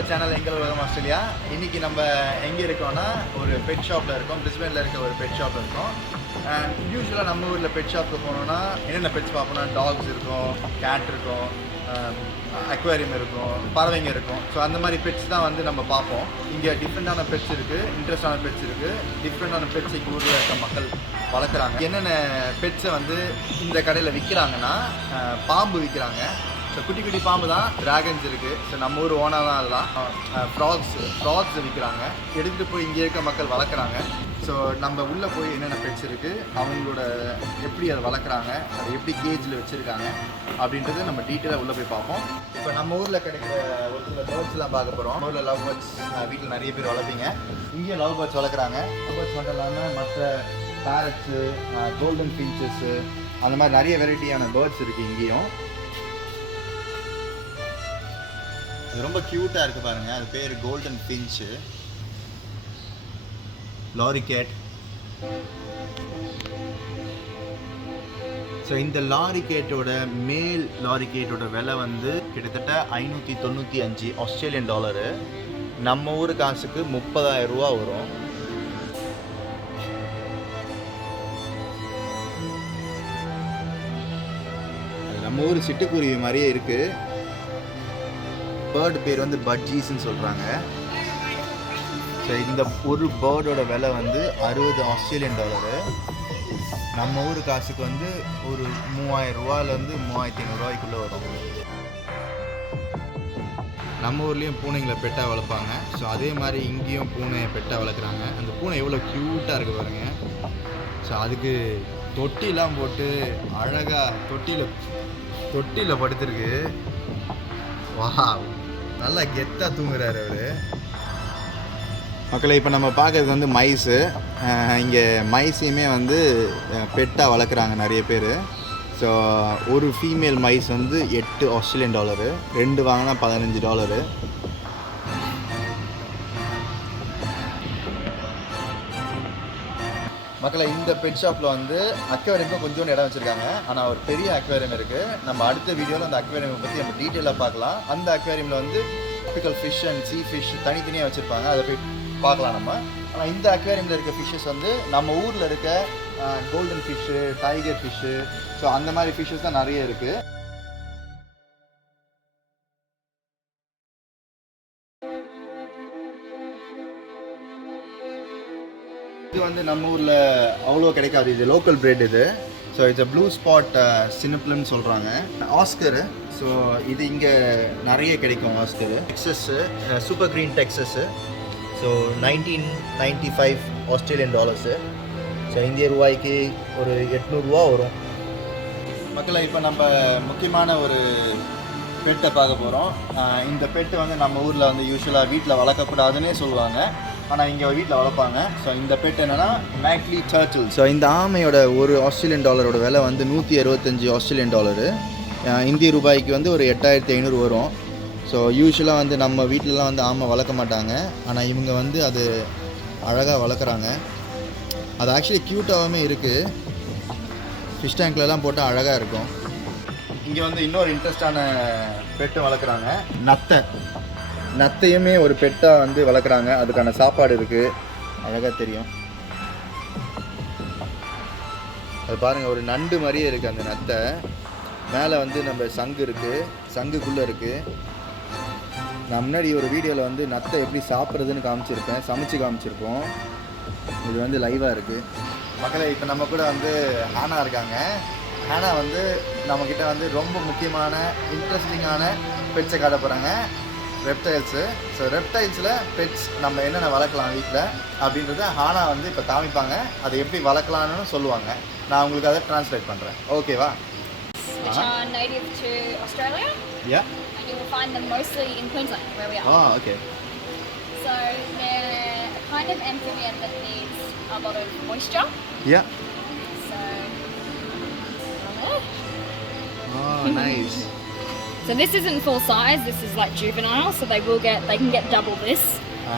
our channel எங்கள் உலகம் Australia. இன்னைக்கு நம்ம எங்கே இருக்கோம்னா ஒரு பெட் ஷாப்பில் இருக்கோம். பிரிஸ்பேனில் இருக்க ஒரு பெட் ஷாப்பில் இருக்கோம். யூஸ்வலாக நம்ம ஊரில் பெட் ஷாப்புக்கு போனோம்னா என்னென்ன பெட்ஸ் பார்ப்போம்னா டாக்ஸ் இருக்கும், கேட் இருக்கும், அக்வேரியம் இருக்கும், பறவைங்க இருக்கும். ஸோ அந்த மாதிரி பெட்ஸ் தான் வந்து நம்ம பார்ப்போம். இங்கே டிஃப்ரெண்ட்டான பெட்ஸ் இருக்குது, இன்ட்ரெஸ்டான பெட்ஸ் இருக்குது, டிஃப்ரெண்ட்டான பெட்ஸ் இங்கே ஊரில் இருக்க மக்கள் வளர்க்குறாங்க. என்னென்ன பெட்ஸை வந்து இந்த கடையில் விற்கிறாங்கன்னா பாம்பு விற்கிறாங்க. ஸோ குட்டி குட்டி பாம்பு தான், ட்ராகன்ஸ் இருக்குது. ஸோ நம்ம ஊர் ஓனாலாம் எல்லாம் ஃப்ராக்ஸ் விற்கிறாங்க. எடுத்துகிட்டு போய் இங்கே இருக்க மக்கள் வளர்க்குறாங்க. ஸோ நம்ம உள்ளே போய் என்னென்ன பெட்ஸ் இருக்குது, அவங்களோட எப்படி அதை வளர்க்குறாங்க, அதை எப்படி கேஜில் வச்சுருக்காங்க அப்படின்றது நம்ம டீட்டெயிலாக உள்ளே போய் பார்ப்போம். இப்போ நம்ம ஊரில் கிடைக்கிற ஒரு சில பேர்ட்ஸ்லாம் பார்க்க போகிறோம். ஊரில் லவ் பேர்ட்ஸ் வீட்டில் நிறைய பேர் வளர்ப்பீங்க. இங்கேயும் லவ் பேர்ட்ஸ் வளர்க்குறாங்க. லவ் பேர்ட்ஸ் மட்டும் இல்லாமல் மற்ற பேரட்ஸு, கோல்டன் ஃபின்ச்சஸ்ஸு, அந்த மாதிரி நிறைய வெரைட்டியான பேர்ட்ஸ் இருக்குது இங்கேயும். அது ரொம்ப க்யூட்டாக இருக்குது பாருங்கள். அது பேர் golden finch, lorikeet. So இந்த லாரி கேட்டோட மேல் லாரி கேட்டோட விலை வந்து கிட்டத்தட்ட 595 ஆஸ்திரேலியன் டாலரு. நம்ம ஊர் காசுக்கு 30,000 ரூபா வரும். நம்ம ஊர் சிட்டுக்குருவி மாதிரியே இருக்குது. பேர்டு பேர் வந்து பட்ஜீஸ்ன்னு சொல்கிறாங்க. ஸோ இந்த ஒரு பேர்டோட விலை வந்து 60 ஆஸ்திரேலியன் டாலரு. நம்ம ஊர் காசுக்கு வந்து ஒரு 3000 ரூபாயிலேருந்து 3500 ரூபாய்க்குள்ளே வரும். நம்ம ஊர்லேயும் பூனைங்களை பெட்டாக வளர்ப்பாங்க. ஸோ அதே மாதிரி இங்கேயும் பூனை பெட்டாக வளர்க்குறாங்க. அந்த பூனை எவ்வளோ க்யூட்டாக இருக்குது பாருங்கள். ஸோ அதுக்கு தொட்டிலாம் போட்டு அழகாக தொட்டியில் படுத்துருக்கு. வா, நல்லா கெத்தாக தூங்குறாரு அவர். மக்களை இப்போ நம்ம பார்க்குறது வந்து மைஸு. இங்கே மைஸையுமே வந்து பெட்டாக வளர்க்குறாங்க நிறைய பேர். ஸோ ஒரு ஃபீமேல் மைஸ் வந்து 8 ஆஸ்திரேலியன் டாலரு, 2 வாங்கினா 15 டாலரு. மக்களை இந்த பெட் ஷாப்பில் வந்து அக்வேரியமும் கொஞ்சோண்டு இடம் வச்சுருக்காங்க. ஆனால் ஒரு பெரிய அக்வேரியம் இருக்குது. நம்ம அடுத்த வீடியோவில் அந்த அக்வேரியம் பற்றி நம்ம டீட்டெயிலாக பார்க்கலாம். அந்த அக்வேரியமில் வந்து typical fish and sea fish தனித்தனியாக வச்சுருப்பாங்க. அதை போய் பார்க்கலாம் நம்ம. ஆனால் இந்த அக்வேரியமில் இருக்க ஃபிஷ்ஷஸ் வந்து நம்ம ஊரில் இருக்க golden fish, tiger fish, so அந்த மாதிரி ஃபிஷ்ஷஸ் தான் நிறைய இருக்குது. இது வந்து நம்ம ஊரில் அவ்வளோ கிடைக்காது. இது லோக்கல் பிரெட் இது. ஸோ இட்ஸ் ப்ளூ ஸ்பாட் சின்னப்ளன்னு சொல்கிறாங்க. ஆஸ்கரு. ஸோ இது இங்கே நிறைய கிடைக்கும். Oscar, Texas, super green Texas. So 1995 Australian dollars. So இந்திய ரூபாய்க்கு ஒரு 800 ரூபா வரும். மக்களை இப்போ நம்ம முக்கியமான ஒரு பெட்டை பார்க்க போகிறோம். இந்த பெட்டு வந்து நம்ம ஊரில் வந்து யூஸ்வலாக வீட்டில் வளர்க்கக்கூடாதுன்னே சொல்லுவாங்க. ஆனால் இங்கே வீட்டில் வளர்ப்பாங்க. ஸோ இந்த பெட் என்னென்னா மேக்லி டர்ட்டில். ஸோ இந்த ஆமையோட ஒரு ஆஸ்திரேலியன் டாலரோட விலை வந்து 165 ஆஸ்திரேலியன் டாலரு. இந்திய ரூபாய்க்கு வந்து ஒரு 8500 வரும். ஸோ யூஸ்வலாக வந்து நம்ம வீட்டிலலாம் வந்து ஆமை வளர்க்க மாட்டாங்க. ஆனால் இவங்க வந்து அது அழகாக வளர்க்குறாங்க. அது ஆக்சுவலி க்யூட்டாகவுமே இருக்குது. ஃபிஷ் டேங்க்லலாம் போட்டால் அழகாக இருக்கும். இங்கே வந்து இன்னொரு இன்ட்ரெஸ்டான பெட்டு வளர்க்குறாங்க. நத்தையுமே ஒரு பெட்டாக வந்து வளர்க்குறாங்க. அதுக்கான சாப்பாடு இருக்குது, அழகாக தெரியும். அது பாருங்கள், ஒரு நண்டு மாதிரியே இருக்குது அந்த நத்தை. மேலே வந்து நம்ம சங்கு இருக்குது, சங்குக்குள்ளே இருக்குது. நான் முன்னாடி ஒரு வீடியோவில் வந்து நத்தை எப்படி சாப்பிட்றதுன்னு காமிச்சிருப்பேன், சமைச்சு காமிச்சிருப்போம். இது வந்து லைவாக இருக்குது. மக்களை இப்போ நம்ம கூட வந்து ஹானா இருக்காங்க. ஹானா வந்து நம்மக்கிட்ட வந்து ரொம்ப முக்கியமான இன்ட்ரெஸ்டிங்கான பெட்ஸை காட்ட போகிறாங்க, ரெப்டைல்ஸு. ஸோ ரெப்டைல்ஸில் பெட்ஸ் நம்ம என்னென்ன வளர்க்கலாம் வீட்டில் அப்படின்றத ஹானா வந்து இப்போ காமிப்பாங்க. அதை எப்படி வளர்க்கலான்னு சொல்லுவாங்க. நான் உங்களுக்கு அதை ட்ரான்ஸ்லேட் பண்ணுறேன். ஓகேவா? Which are native to Australia. Yeah. And you will find them mostly in Queensland, where we are. Oh, okay. So they're a kind of amphibian that needs a lot of moisture. Yeah. So. Oh, nice. So this isn't full size. This is like juvenile. So they can get double this.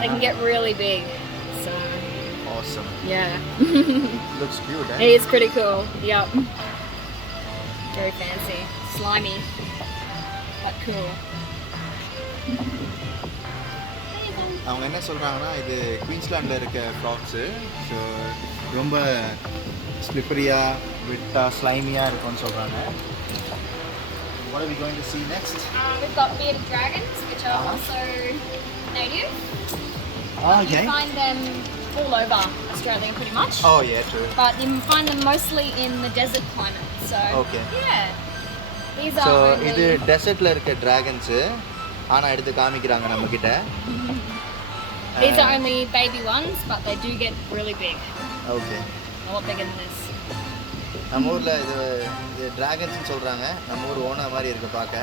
They can get really big. So. Awesome. Yeah. Looks cute, eh? It is pretty cool. Yep. Very fancy, slimy, but cool. அவங்க என்ன சொல்கிறாங்கன்னா இது குயின்ஸ்லாண்டில் இருக்க frocks. So ரொம்ப ஸ்லிப்பரியாக விட்டாக ஸ்லைமியாக இருக்கும்னு சொல்கிறாங்க. What are we going to see next? We've got bearded dragons, which are also native. Okay. You find them all over Australia pretty much. Oh yeah, true. But you find them mostly in the desert climate. So Okay. yeah. These So are only... இது டெசர்ட்ல இருக்க dragons. ஆனா எடுத்து காமிக்கிறாங்க நம்ம கிட்ட. These are only baby ones, but they do get really big. Okay. A lot bigger than this. நம்ம ஊரில் இது ட்ராகன்ஸ்னு சொல்கிறாங்க. நம்ம ஊர் ஓனா மாதிரி இருக்குது பார்க்க.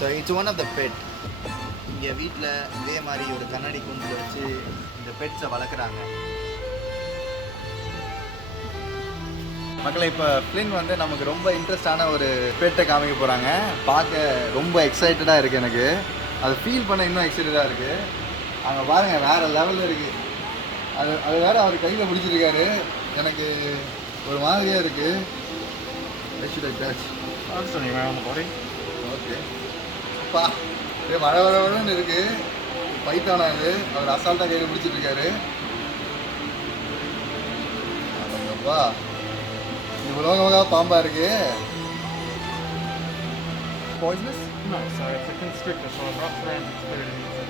So it's one of the best. இங்கே வீட்டில் இதே மாதிரி ஒரு கண்ணாடி கூண்டில் வச்சு இந்த பெட்ஸை வளர்க்குறாங்க. மக்களை இப்போ ஃப்ளின் வந்து நமக்கு ரொம்ப இன்ட்ரெஸ்டான ஒரு பெட்டை காமிக்க போகிறாங்க. பார்க்க ரொம்ப எக்ஸைட்டடாக இருக்குது எனக்கு. அதை ஃபீல் பண்ண இன்னும் எக்ஸைட்டடாக இருக்குது. அங்கே பாருங்கள் வேறு லெவலில் இருக்குது. அது வேறு அவர் கையில் பிடிச்சிருக்காரு. எனக்கு ஒரு மாதிரியாக இருக்குது. ஓகே பா இதே மழை வரவன்னு இருக்குது. பைத்தானா இது அவர் அசால்ட்டாக கையில் பிடிச்சிட்டு இருக்காரு. அப்பா இது உலகமாக பாம்பா இருக்கு. Poisonous? No, so it's a constrictor, so it wraps around its food and eats it.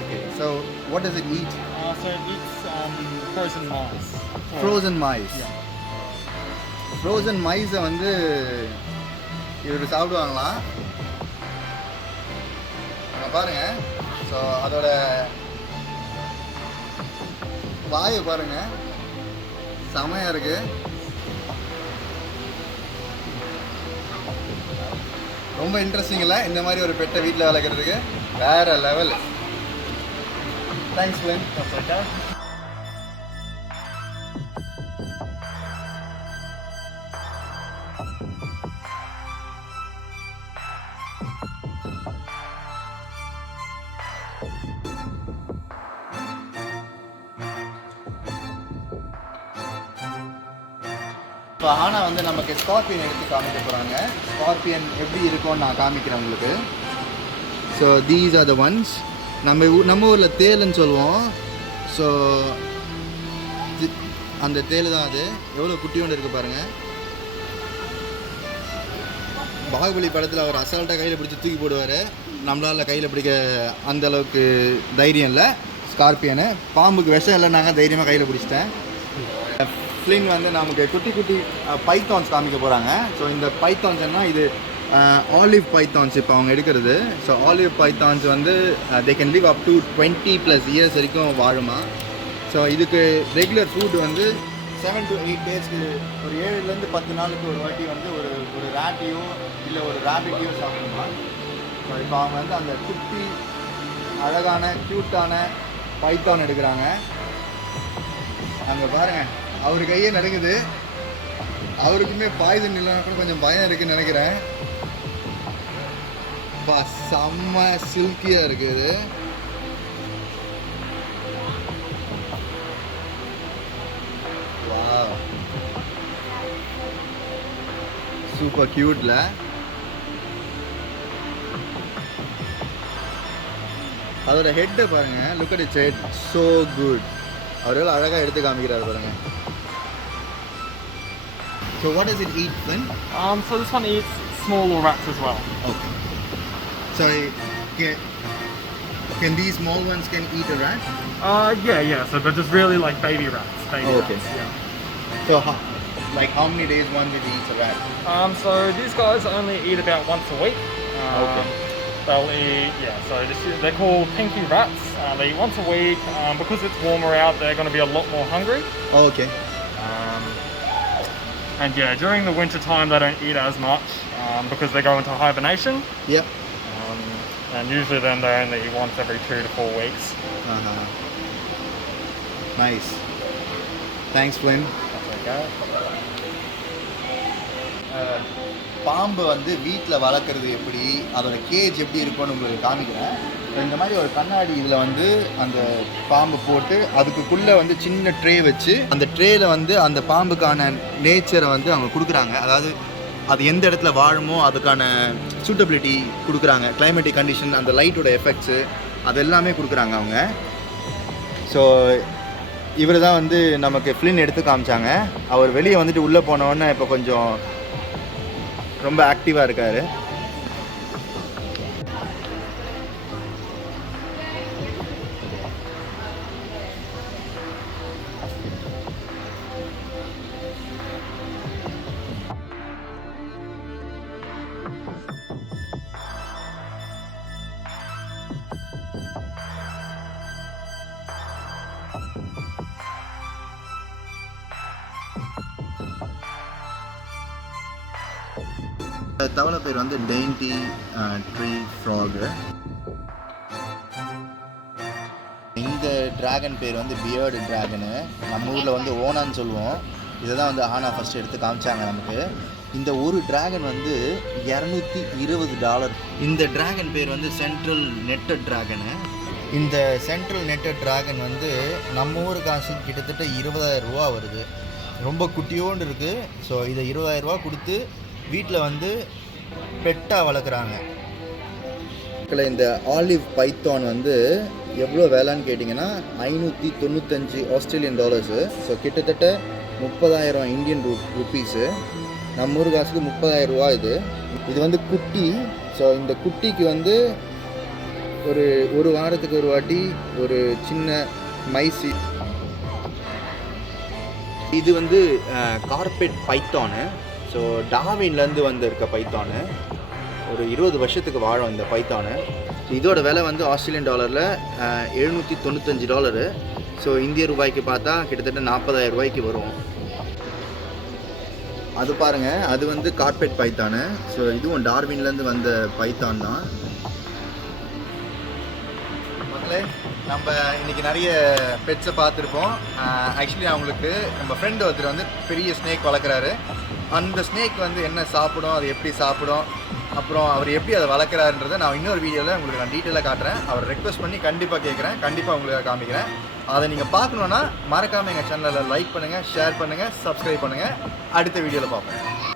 Okay. So what does it eat? So it eats frozen mice. Frozen mice. Yeah. Frozen mice வந்து இவர் சாப்பிடுவாங்களாம். பாருங்க. So அதோட வாயை பாருங்க, செமையா இருக்கு. ரொம்ப interesting இல்லை இந்த மாதிரி ஒரு பெட்டை வீட்டில் வளர்க்குறதுக்கு. வேற லெவல். Thanks flint. இப்போ ஆனால் வந்து நமக்கு ஸ்கார்பியன் எடுத்து காமிக்க போகிறாங்க. ஸ்கார்பியன் எப்படி இருக்கும்னு நான் காமிக்கிறேன் உங்களுக்கு. So these are the ones. நம்ம ஊரில் தேலுன்னு சொல்லுவோம். ஸோ அந்த தேல் தான் அது. எவ்வளோ குட்டியோண்டு இருக்குது பாருங்கள். பாகுபலி படத்தில் அவர் அசால்ட்டாக கையில் பிடிச்சி தூக்கி போடுவார். நம்மளால் கையில் பிடிக்க அந்த அளவுக்கு தைரியம் இல்லை. ஸ்கார்பியனு பாம்புக்கு விஷம் இல்லைன்னாங்க தைரியமாக கையில் பிடிச்சிட்டேன். ஃப்ளின் வந்து நமக்கு குட்டி குட்டி பைத்தான்ஸ் காமிக்க போகிறாங்க. ஸோ இந்த பைத்தான்ஸ் என்ன இது ஆலிவ் பைத்தான்ஸ் இப்போ அவங்க எடுக்கிறது. ஸோ ஆலிவ் பைத்தான்ஸ் வந்து they can live up to 20+ years வரைக்கும் வாழுமா. ஸோ இதுக்கு ரெகுலர் ஃபுட் வந்து 7 to 8 டேஸ்க்கு ஒரு 7லேருந்து 10 நாளுக்கு ஒரு வாட்டி வந்து ஒரு ரேட்டையோ இல்லை ஒரு ரேபிட்டையோ சாப்பிடுமா. ஸோ இப்போ அவங்க வந்து அந்த குட்டி அழகான க்யூட்டான பைத்தான் எடுக்கிறாங்க. அங்கே பாருங்கள் அவர் கையே நடுங்குது. அவருக்குமே பாய்சன் இல்லைன்னா கூட கொஞ்சம் பயம் இருக்குன்னு நினைக்கிறேன். செம்ம சில்கியாக இருக்குது. வாவ் சூப்பர் க்யூட்ல. அதோட ஹெட்டை பாருங்க. Look at its head, so good. அவர்கள் அழகாக எடுத்து காமிக்கிறார் பாருங்க. So what does it eat then? So this one eats smaller rats as well. Okay. So can these small ones can eat a rat? Yeah. So but just really like baby rats. Okay. Rats, yeah. So how many days once it eats a rat? So these guys only eat about once a week. Okay. They'll eat, they're called pinky rats. They eat once a week. Because it's warmer out, they're going to be a lot more hungry. Oh, okay. And yeah, during the winter time, they don't eat as much because they go into hibernation. Yep. And usually then they only eat once every 2 to 4 weeks. Nice. Thanks, Flynn. That's okay. பாம்பு வந்து வீட்டில் வளர்க்குறது எப்படி, அதோட gauge எப்படி இருக்கும்னு உங்களுக்கு காமிக்கிறேன். இந்த மாதிரி ஒரு கண்ணாடி இதில் வந்து அந்த பாம்பு போட்டு அதுக்குள்ளே வந்து சின்ன ட்ரே வச்சு அந்த ட்ரேயில் வந்து அந்த பாம்புக்கான நேச்சரை வந்து அவங்க கொடுக்குறாங்க. அதாவது அது எந்த இடத்துல வாழுமோ அதுக்கான சூட்டபிலிட்டி கொடுக்குறாங்க. கிளைமேட்டிக் கண்டிஷன், அந்த லைட்டோட எஃபெக்ட்ஸு அது எல்லாமே கொடுக்குறாங்க அவங்க. ஸோ இவர் தான் வந்து நமக்கு ஃபிலின் எடுத்து காமிச்சாங்க. அவர் வெளியே வந்துட்டு உள்ளே போனோடனே இப்போ கொஞ்சம் ரொம்ப ஆக்டிவாக இருக்கார். தவளை பேர் வந்து டெயின்டி ட்ரீ ஃப்ராகு. இந்த டிராகன் பேர் வந்து பியர்டு டிராகனு. நம்ம ஊரில் வந்து ஓனான்னு சொல்லுவோம். இதை தான் வந்து ஆனா ஃபஸ்ட்டு எடுத்து காமிச்சாங்க நமக்கு. இந்த ஒரு டிராகன் வந்து $220. இந்த டிராகன் பேர் வந்து சென்ட்ரல் நெட்டட் டிராகனு. இந்த சென்ட்ரல் நெட்டட் டிராகன் வந்து நம்ம ஊர் காசு கிட்டத்தட்ட 20,000 ரூபா வருது. ரொம்ப குட்டியோண்டு இருக்குது. ஸோ இதை 20,000 ரூபா கொடுத்து வீட்டில் வந்து பெட்டாக வளர்க்குறாங்க. இந்த ஆலிவ் பைத்தான் வந்து எவ்வளோ வேலைன்னு கேட்டிங்கன்னா $595 ஆஸ்திரேலியன் டாலர்ஸு. ஸோ கிட்டத்தட்ட 30,000 இந்தியன் ருப்பீஸு. நம்ம ஊர் காசுக்கு 30,000 ரூபா இது. இது வந்து குட்டி. ஸோ இந்த குட்டிக்கு வந்து ஒரு வாரத்துக்கு ஒரு வாட்டி ஒரு சின்ன மைசி. இது வந்து கார்பெட் பைத்தானு. ஸோ டார்வின்லேருந்து வந்து இருக்க பைத்தானு. ஒரு 20 வருஷத்துக்கு வாழும் இந்த பைத்தானு. இதோட விலை வந்து ஆஸ்திரேலியன் டாலரில் $795. ஸோ இந்திய ரூபாய்க்கு பார்த்தா கிட்டத்தட்ட 40,000 ரூபாய்க்கு வரும். அது பாருங்கள், அது வந்து கார்பெட் பைத்தானு. ஸோ இதுவும் டார்வின்லேருந்து வந்த பைத்தான் தான். மக்களே, நம்ம இன்றைக்கி நிறைய பெட்ஸை பார்த்துருப்போம். ஆக்சுவலி அவங்களுக்கு நம்ம ஃப்ரெண்டு ஒருத்தர் வந்து பெரிய ஸ்னேக் வளர்க்குறாரு. அந்த ஸ்னேக் வந்து என்ன சாப்பிடும், அது எப்படி சாப்பிடும், அப்புறம் அவர் எப்படி அதை வளர்க்குறாருன்றதை நான் இன்னொரு வீடியோவில் உங்களுக்கு நான் டீட்டெயிலாக காட்டுறேன். அவர் ரெக்வஸ்ட் பண்ணி கண்டிப்பாக கேட்குறேன், கண்டிப்பாக உங்களுக்கு காமிக்கிறேன். அதை நீங்கள் பார்க்கணுன்னா மறக்காமல் எங்கள் சேனலில் லைக் பண்ணுங்கள், ஷேர் பண்ணுங்கள், சப்ஸ்கிரைப் பண்ணுங்கள். அடுத்த வீடியோவில் பார்ப்போம்.